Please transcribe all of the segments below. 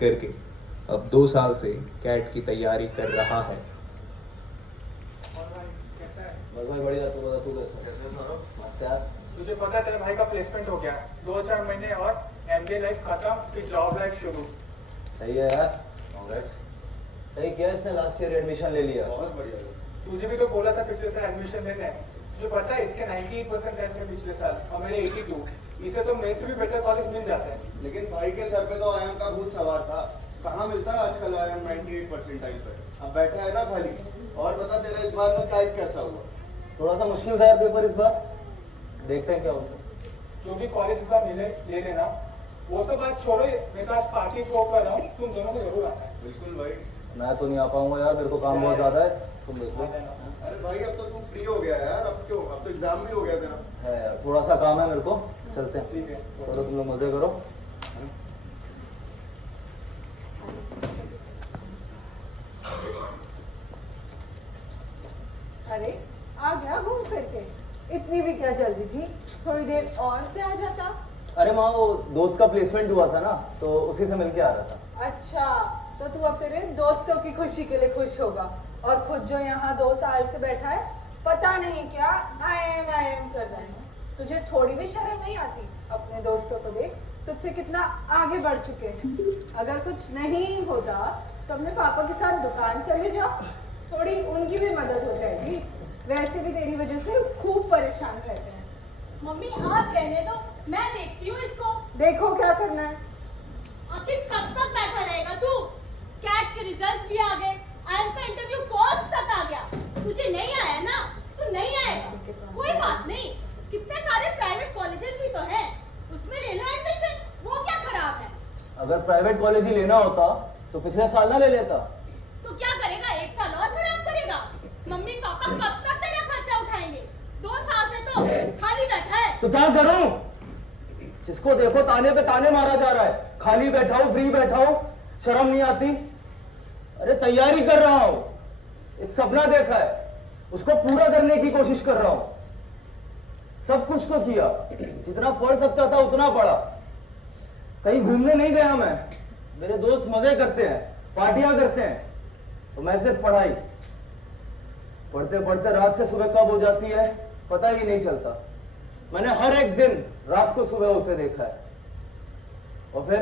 करके अब 2 साल से कैट की तैयारी कर रहा है। बस भाई बढ़िया, तू बता, तू कैसा है? मस्त यार। तुझे पता है तेरे भाई का प्लेसमेंट हो गया, 2-4 महीने और एमबीए लाइफ खत्म, फिर जॉब लाइफ शुरू। सही है यार, कांग्रेट्स। सही किया इसने, लास्ट ईयर एडमिशन ले लिया। बहुत बढ़िया। तुझे भी तो बोला था पिछले साल एडमिशन लेने। तुझे पता है इसके 98% थे पिछले साल और मेरे 82। इसे तो मेरे से भी बेटर कॉलेज मिल जाता है। लेकिन भाई के सर पे तो आईएम का भूत सवार था। कहाँ मिलता है आजकल आईएम 98 परसेंटाइल पे। अब बैठा है ना खाली। और बता तेरा इस बार में टाइप कैसा हुआ? थोड़ा सा मुश्किल था यार पेपर इस बार, देखते हैं क्या होता है। जो भी कॉलेज का मिले ले लेना, वो सब बात छोड़ो, मैं तो आज पार्टी स्कोप कर रहा हूँ, तुम दोनों को जरूर आना है। बिल्कुल भाई। मैं तो नहीं आ पाऊंगा यार, मेरे को काम बहुत ज्यादा है, तुम देख लो। अरे भाई अब तो तू फ्री हो गया यार, अब क्यों, अब तो एग्जाम भी हो गया तेरा। है यार, थोड़ा सा काम है मेरे को, चलते हैं। ठीक है। चलो तुम लोग मजे करो। अरे आ गया घूम फिर के, इतनी भी क्या जल्दी थी, थोड़ी देर और से आ जाता। अरे माँ, वो दोस्त का प्लेसमेंट हुआ था ना, तो उसी से मिलके आ रहा था। अच्छा, तो तू अब तेरे दोस्तों की खुशी के लिए खुश होगा, और खुद जो यहाँ 2 साल से बैठा है, पता नहीं क्या आई एम कर रहा है। तुझे थोड़ी भी शर्म नहीं आती? अपने दोस्तों को देख, तुझसे कितना आगे बढ़ चुके हैं। अगर कुछ नहीं होता तो अपने पापा के साथ दुकान चले जाओ, थोड़ी उनकी भी मदद हो जाएगी। वैसे भी तेरी वजह से खूब परेशान रहते हैं। मम्मी आप रहने दो, मैं देखती हूँ इसको। देखो क्या करना है। आखिर कब तक बैठा रहेगा तू? कैट के रिजल्ट्स भी आ गए, आईएम का इंटरव्यू कोर्स तक आ गया। तुझे नहीं आया ना, तो नहीं आएगा, कोई बात नहीं। कितने सारे प्राइवेट कॉलेजेस भी तो हैं, उसमें ले लो एडमिशन, वो क्या खराब है? अगर प्राइवेट कॉलेज ही लेना होता तो पिछले साल ना ले लेता। तो क्या करेगा, 1 साल और खराब करेगा? मम्मी पापा कब तक तेरा खर्चा उठाएंगे? 2 साल से तो खाली बैठा है। तो क्या करूं? जिसको देखो ताने पे ताने मारा जा रहा है, खाली बैठा हूं, फ्री बैठा हूं, शर्म नहीं आती? अरे तैयारी कर रहा हूं, एक सपना देखा है, उसको पूरा करने की कोशिश कर रहा हूं। सब कुछ तो किया, जितना पढ़ सकता था उतना पढ़ा। कहीं घूमने नहीं गया मैं, मेरे दोस्त मजे करते हैं, पार्टियां करते हैं, तो मैं सिर्फ पढ़ाई। पढ़ते पढ़ते रात से सुबह कब हो जाती है पता ही नहीं चलता। मैंने हर एक दिन रात को सुबह होते देखा है, और फिर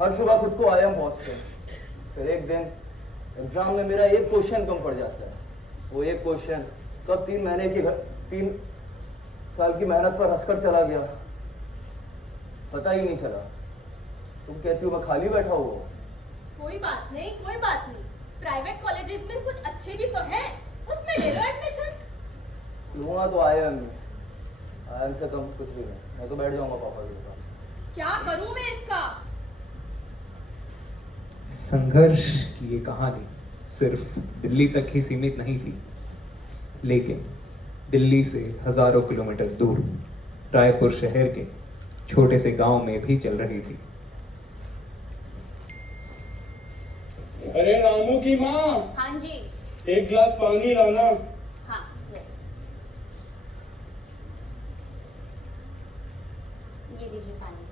हर सुबह खुद को आईएम पहुंचते हैं। फिर एक दिन एग्जाम में मेरा एक क्वेश्चन कम पड़ जाता है, वो एक क्वेश्चन कब 3 साल की मेहनत पर हंसकर चला गया, पता ही नहीं चला। तुम कहती हो मैं खाली बैठा हुआ? कोई बात नहीं, कोई बात नहीं। प्राइवेट कॉलेजेस में कुछ अच्छे भी तो हैं, उसमें ले लो एडमिशन। लूंगा तो आईएम में, आईएम से कम कुछ भी नहीं। मैं तो बैठ जाऊंगा पापा के साथ। क्या करूं मैं इसका? संघर्ष की ये कहानी सिर्फ दिल्ली तक ही सीमित नहीं थी, लेकिन दिल्ली से हजारों किलोमीटर दूर रायपुर शहर के छोटे से गांव में भी चल रही थी। अरे रामू की माँ, हाँ जी। एक गिलास पानी लाना। हाँ ये लीजिए पानी।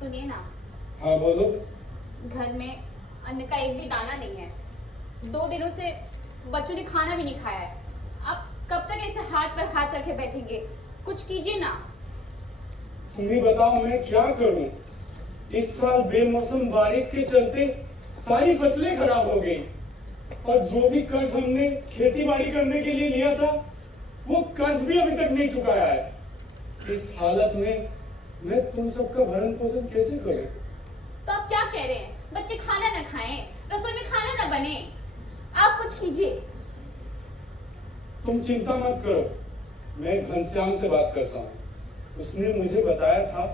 सुनिए ना, हाँ बोलो। घर में अन्न का एक भी दाना नहीं है। 2 दिनों से बच्चों ने खाना भी नहीं खाया है। आप कब तक ऐसे हाथ पर हाथ रखे बैठेंगे? कुछ कीजिए ना। तुम ही बताओ मैं क्या करूं? इस साल बेमौसम बारिश के चलते सारी फसलें खराब हो गई, और जो भी कर्ज हमने खेती बाड़ी करने के लिए लिया था वो कर्ज भी अभी तक नहीं चुकाया है। इस हालत में मैं तुम सबका भरण पोषण कैसे करूं? तो आप क्या कह रहे हैं? बच्चे खाना न खाएं, रसोई में खाना न बने, आप कुछ कीजिए। तुम चिंता मत करो, मैं घनश्याम से बात करता हूँ। उसने मुझे बताया था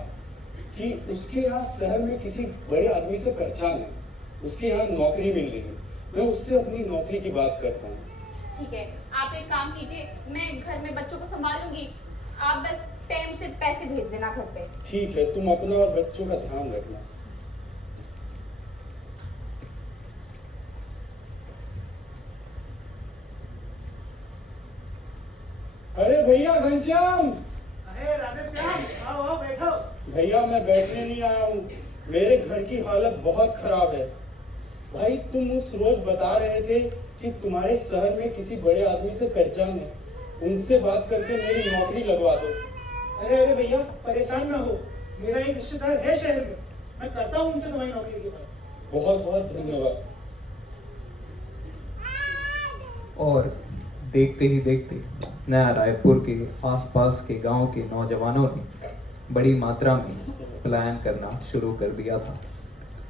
कि उसके यहाँ शहर में किसी बड़े आदमी से पहचान है, उसके यहाँ नौकरी मिल रही है। मैं उससे अपनी नौकरी की बात करता हूँ। ठीक है, आप एक काम कीजिए, मैं घर में बच्चों को संभालूंगी, आप बस टाइम से पैसे भेज देना घर पे। ठीक है, तुम अपना और बच्चों का ध्यान रखना। अरे भैया घनश्याम। अरे राधेश्याम, आओ आओ बैठो। भैया मैं बैठने नहीं आया हूँ, मेरे घर की हालत बहुत खराब है। भाई तुम उस रोज बता रहे थे कि तुम्हारे शहर में किसी बड़े आदमी से पहचान है, उनसे बात करके मेरी नौकरी लगवा दो। अरे अरे भैया परेशान ना हो, मेरा एक रिश्तेदार है शहर में, मैं करता हूँ उनसे तुम्हारी नौकरी की बात। बहुत बहुत धन्यवाद। और देखते ही देखते नया रायपुर के आसपास के गांव के नौजवानों ने बड़ी मात्रा में पलायन करना शुरू कर दिया था।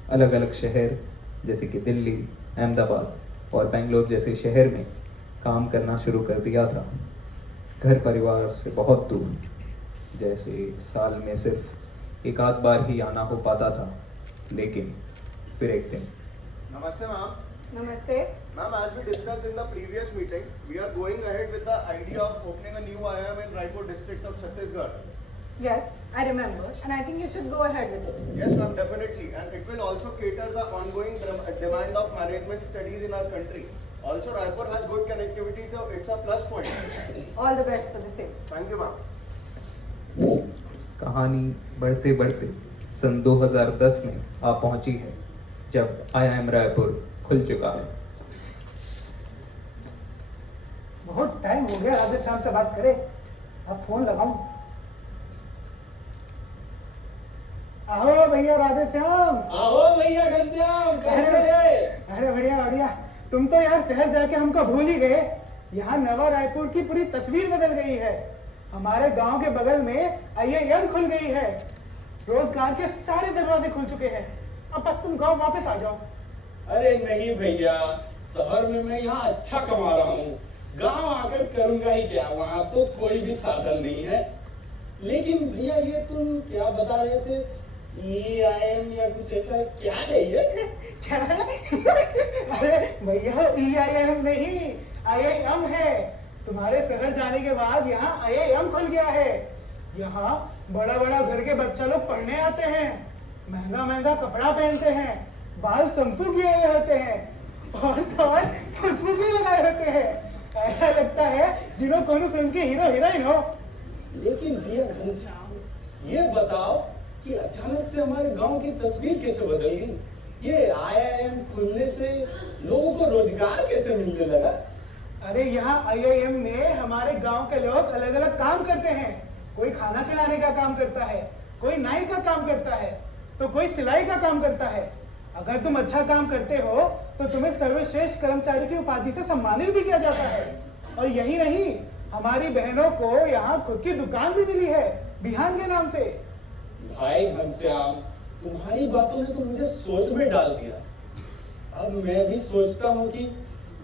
अलग अलग शहर जैसे कि दिल्ली, अहमदाबाद और बेंगलोर जैसे शहर में काम करना शुरू कर दिया था, घर परिवार से बहुत दूर, जैसे साल में सिर्फ एक आध बार ही आना हो पाता था। लेकिन फिर एक दिन नमस्ते मैम। नमस्ते। Ma'am, as we discussed in the previous meeting, we are going ahead with the idea of opening a new IIM in Raipur district of Chhattisgarh. Yes, I remember, and I think you should go ahead with it. Yes, ma'am, definitely. And it will also cater the ongoing demand of management studies in our country. Also, Raipur has good connectivity, so it's a plus point. All the best for the same. Thank you, ma'am. कहानी बढ़ते बढ़ते सन 2010 में आ पहुंची है, जब IIM Raipur खुल चुका है। बहुत टाइम हो गया राधे श्याम से बात करे, अब फोन लगाऊं। आहो भैया राधे श्याम। आहो भैया घनश्याम, कैसे है? अरे बढ़िया बढ़िया। तुम तो यार शहर जाके हमको भूल ही गए। यहाँ नवा रायपुर की पूरी तस्वीर बदल गई है। हमारे गांव के बगल में IIM खुल गई है। रोजगार के सारे दरवाजे खुल चुके हैं। अब बस तुम गांव वापस आ जाओ। अरे नहीं भैया, शहर में मैं यहाँ अच्छा कमा रहा हूँ, गांव आकर करूंगा ही क्या, वहाँ तो कोई भी साधन नहीं है। लेकिन भैया ये तुम क्या बता रहे थे, EIM या कुछ ऐसा, क्या है ये? क्या? अरे भैया EIM नहीं, IIM है। तुम्हारे शहर जाने के बाद यहाँ IIM खुल गया है। यहाँ बड़ा बड़ा घर के बच्चा लोग पढ़ने आते हैं, महंगा महंगा कपड़ा पहनते हैं, बाल शैम्पू किए हुए होते हैं और कान खुशबू भी लगाए होते हैं। ऐसा लगता है जिन्हों कोनो फिल्म के हीरो हीरोइन हो। लेकिन भैया घनश्याम, ये बताओ कि अचानक से हमारे गांव की तस्वीर कैसे बदल गई? ये IIM खुलने से लोगों को रोजगार कैसे मिलने लगा? अरे यहाँ IIM में हमारे गांव के लोग अलग अलग काम करते हैं। कोई खाना खिलाने का काम करता है, कोई नाई का काम करता है, तो कोई सिलाई का काम करता है। अगर तुम अच्छा काम करते हो तो तुम्हें सर्वश्रेष्ठ कर्मचारी की उपाधि से सम्मानित भी किया जाता है। और यही नहीं, हमारी बहनों को यहाँ खुद की दुकान भी मिली है, बिहान के नाम से। भाई घनश्याम, तुम्हारी बातों ने तो मुझे सोच में डाल दिया। अब मैं भी सोचता हूँ कि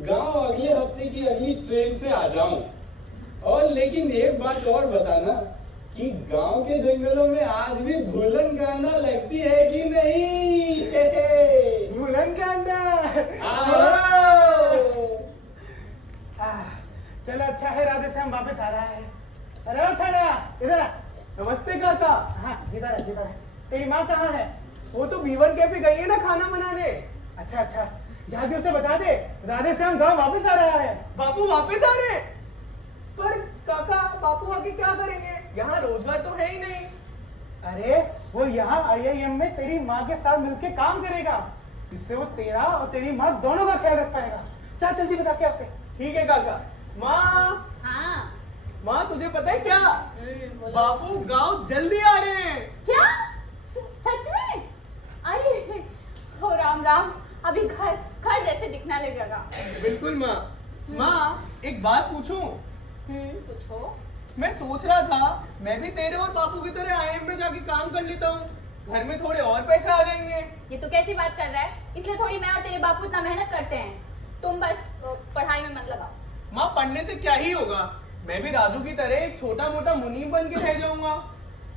गांव अगले हफ्ते की अगली ट्रेन से आ जाऊं। और लेकिन एक बात और बताना कि गांव के जंगलों में आज भी भूलन कांदा लगती है कि नहीं? भूलन कांदा। चलो अच्छा है राधे श्याम वापस आ रहा है। अरे अच्छा इधर आ। नमस्ते काका। हाँ जिधर है जिधर है। तेरी माँ कहाँ है? वो तो B1 कैफे गई है ना खाना बनाने। अच्छा अच्छा, जाके उसे बता दे राधे श्याम गाँव वापस आ रहा है। बापू वापस आ रहे हैं? पर काका, बापू आके क्या करेंगे? यहाँ रोजगार तो है ही नहीं। अरे वो यहाँ IIM में तेरी माँ के साथ मिलके काम करेगा। इससे वो तेरा और तेरी माँ दोनों का ख्याल रख पाएगा। चल जल्दी बता क्या उसे। ठीक है काका। माँ, हाँ। माँ तुझे पता है क्या? बोलो। बापू गांव जल्दी आ रहे हैं। क्या? सच में? अरे हो राम राम, अभी घर घर जैसे दिखने लगेगा। बिल्कुल माँ। माँ एक बात पूछूं? पूछो। मैं सोच रहा था मैं भी तेरे और बापू की तरह IIM में जाके काम कर लेता हूँ, घर में थोड़े और पैसे आ जाएंगे। ये तो कैसी बात कर रहा है? इसलिए थोड़ी मैं और तेरे बापू इतना मेहनत करते हैं, तुम बस पढ़ाई में मत लगाओ। माँ पढ़ने से क्या ही होगा, मैं भी राजू की तरह एक छोटा मोटा मुनीम बन के रह जाऊंगा।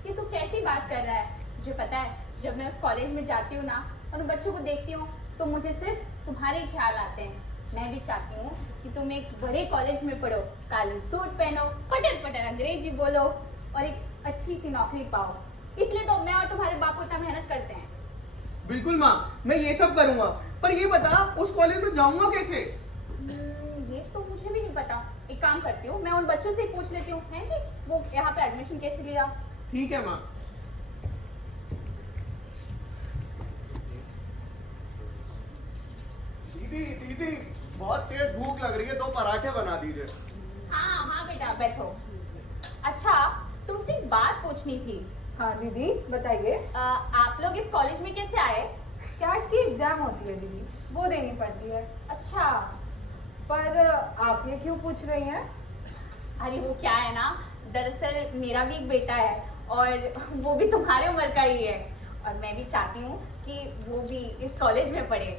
ये तो कैसी बात कर रहा है? मुझे पता है, जब मैं उस कॉलेज में जाती हूँ ना और उन बच्चों को देखती हूँ तो मुझे सिर्फ तुम्हारे ही ख्याल आते हैं। मैं भी चाहती हूँ कि तुम एक बड़े कॉलेज में पढ़ो, काली सूट पहनो, पटर पटर अंग्रेजी बोलो और एक अच्छी सी नौकरी पाओ। इसलिए तो मैं और तुम्हारे बापू इतना मेहनत करते हैं। बिल्कुल माँ, मैं ये सब करूंगा। पर ये बता उस कॉलेज में जाऊंगा कैसे? ये तो मुझे भी नहीं पता। एक काम करती हूँ, मैं उन बच्चों से ही पूछ लेती हूँ है कि वो यहाँ पे एडमिशन कैसे लिया। ठीक है माँ। दीदी दीदी, बहुत तेज भूख लग रही है, 2 पराठे बना दीजिए। हाँ हाँ बेटा बैठो। अच्छा तुमसे एक बात पूछनी थी। हाँ दीदी बताइए। आप लोग इस कॉलेज में कैसे आए? कैट की एग्जाम होती है दीदी, वो देनी पड़ती है। अच्छा। पर आप ये क्यों पूछ रही हैं? अरे वो क्या है ना, दरअसल मेरा भी एक बेटा है और वो भी तुम्हारे उम्र का ही है और मैं भी चाहती हूँ कि वो भी इस कॉलेज में पढ़े।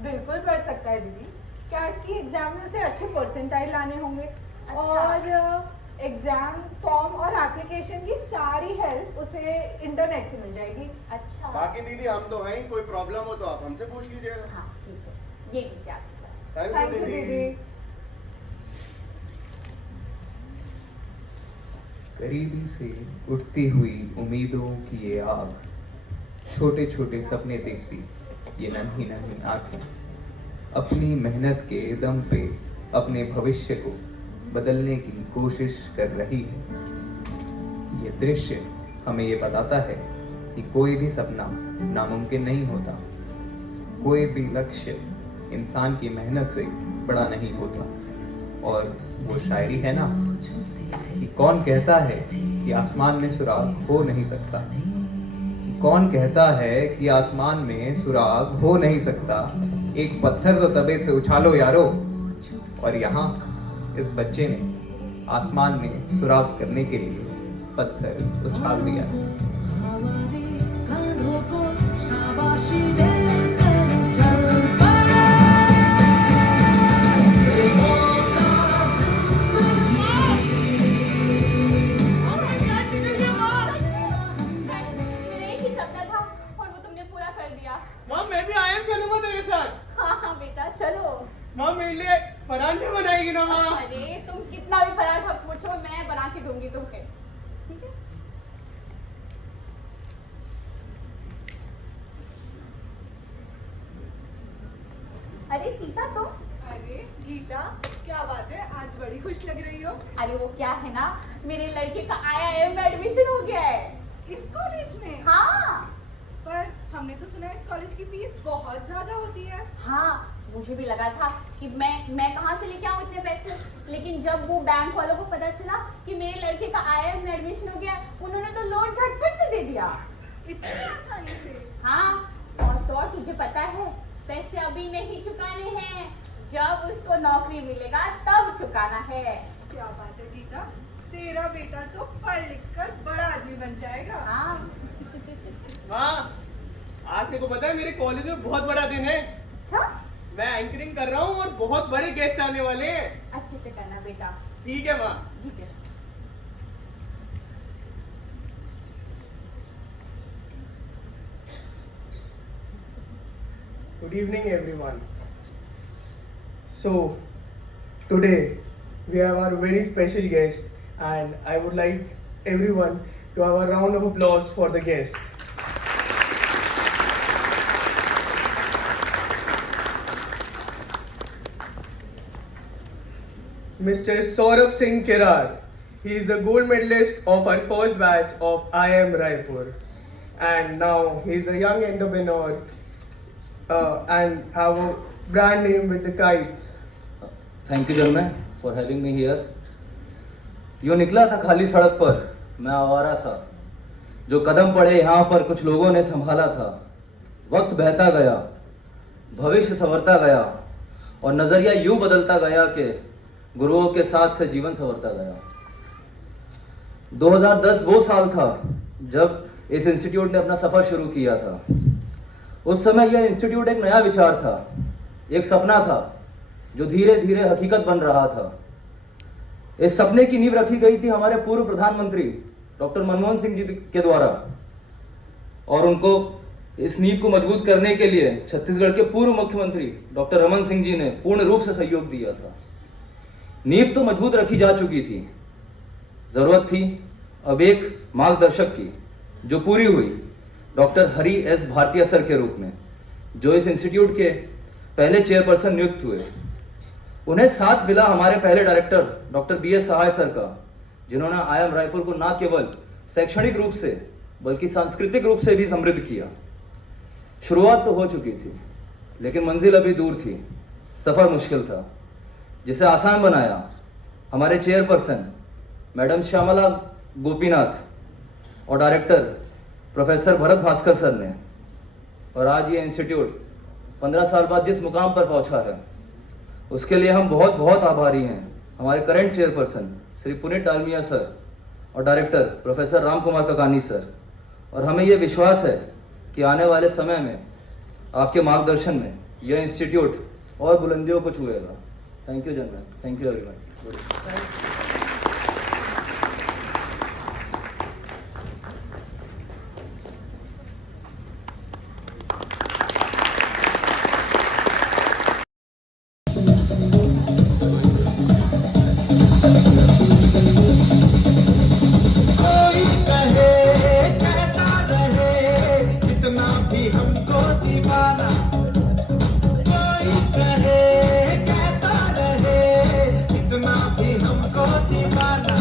बिल्कुल पढ़ सकता है दीदी। कैट की एग्जाम में उसे अच्छे परसेंटाइल लाने होंगे। अच्छा। और एग्जाम फॉर्म और एप्लीकेशन की सारी हेल्प उसे इंटरनेट से मिल जाएगी। अच्छा बाकी दीदी हम तो हैं ही, कोई प्रॉब्लम हो तो आप हमसे पूछ लीजिएगा। हाँ ठीक है, ये लीजिए आपका। थैंक थैंक यू यू दीदी। दीदी। करीबी से उठती हुई उम्मीदों की ये आग, छोटे छोटे सपने देखती ये नन्ही नन्ही आंखें, अपनी मेहनत के दम पे अपने भविष्य को बदलने की कोशिश कर रही है। ये दृश्य हमें ये बताता है कि कोई भी सपना नामुमकिन नहीं होता, कोई भी लक्ष्य इंसान की मेहनत से बड़ा नहीं होता। और वो शायरी है ना कि कौन कहता है कि आसमान में सुराग हो नहीं सकता, कौन कहता है कि आसमान में सुराग हो नहीं सकता, एक पत्थर तो तबे से उछालो यारो। और यहाँ इस बच्चे ने आसमान में सुराग करने के लिए पत्थर उछाल दिया। मेरा एक ही सपना था और वो तुमने पूरा कर दिया। माँ मैं भी आया चलूंगा तेरे साथ। हाँ हाँ बेटा चलो। माँ मेरे लिए परांठे बनाएगी ना माँ? अरे तुम कितना भी पराठा पूछो मैं बना के दूंगी तुमके, ठीक है? अरे सीता तुम? अरे गीता, क्या बात है, आज बड़ी खुश लग रही हो। अरे वो क्या है ना, मेरे लड़के का IIM में एडमिशन हो गया है। इस कॉलेज में? हाँ पर हमने तो सुना है इस कॉलेज की फीस बहुत ज्यादा होती है। हाँ मुझे भी लगा था कि मैं कहाँ से लेके आऊँ इतने पैसे, लेकिन जब वो बैंक वालों को पता चला कि मेरे लड़के का IIM में एडमिशन हो गया, उन्होंने तो लोन झटपट से दे दिया। इतनी आसानी से? हाँ और तुझे पता है पैसे अभी नहीं चुकाने हैं, जब उसको नौकरी मिलेगा तब चुकाना है। क्या बात है गीता, तेरा बेटा तो पढ़ लिख कर बड़ा आदमी बन जाएगा। हाँ माँ आज से को पता है मेरे कॉलेज में बहुत बड़ा दिन है। अच्छा मैं एंकरिंग कर रहा हूँ और बहुत बड़े गेस्ट आने वाले हैं। अच्छे से करना बेटा। ठीक है माँ। जी है। Good evening, everyone. So, today we have our very special guest, and I would like everyone to have a round of applause for the guest. Mr. Saurabh Singh Kirar. He is the gold medalist of our first batch of IIM Raipur, and now he is a young entrepreneur and have a brand name with the kites. Thank you German for having me here. यूँ निकला था खाली सड़क पर मैं आवारा सा, जो कदम पड़े यहाँ पर कुछ लोगों ने संभाला था। वक्त बहता गया, भविष्य संवरता गया और नजरिया यूं बदलता गया कि गुरुओं के साथ से जीवन संवरता गया। 2010 वो साल था जब इस इंस्टीट्यूट ने अपना सफर शुरू किया था। उस समय यह इंस्टीट्यूट एक नया विचार था, एक सपना था जो धीरे धीरे हकीकत बन रहा था। इस सपने की नींव रखी गई थी हमारे पूर्व प्रधानमंत्री डॉक्टर मनमोहन सिंह जी के द्वारा, और उनको इस नींव को मजबूत करने के लिए छत्तीसगढ़ के पूर्व मुख्यमंत्री डॉक्टर रमन सिंह जी ने पूर्ण रूप से सहयोग दिया था। नींव तो मजबूत रखी जा चुकी थी, जरूरत थी अब एक मार्गदर्शक की, जो पूरी हुई डॉक्टर हरि एस भारतीय सर के रूप में, जो इस इंस्टीट्यूट के पहले चेयरपर्सन नियुक्त हुए। उन्हें साथ मिला हमारे पहले डायरेक्टर डॉक्टर BS सहाय सर का, जिन्होंने IIM रायपुर को न केवल शैक्षणिक रूप से बल्कि सांस्कृतिक रूप से भी समृद्ध किया। शुरुआत तो हो चुकी थी, लेकिन मंजिल अभी दूर थी, सफर मुश्किल था, जिसे आसान बनाया हमारे चेयरपर्सन मैडम श्यामला गोपीनाथ और director professor Bharat Bhaskar sir ने। और आज ये इंस्टीट्यूट 15 साल बाद जिस मुकाम पर पहुंचा है, उसके लिए हम बहुत बहुत आभारी हैं हमारे current chairperson Shri Puneet Dalmia sir और director professor Ram Kumar Kakani sir. और हमें ये विश्वास है कि आने वाले समय में आपके मार्गदर्शन में यह इंस्टीट्यूट और बुलंदियों को छुएगा। Thank you general, thank you everyone. कोई कहे कहता रहे कितना भी हमको दीवाना, कोई कहे कहता रहे कितना भी हमको दीवाना,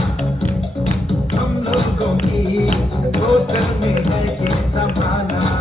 हम लोगों की बोतल में है ये जमाना।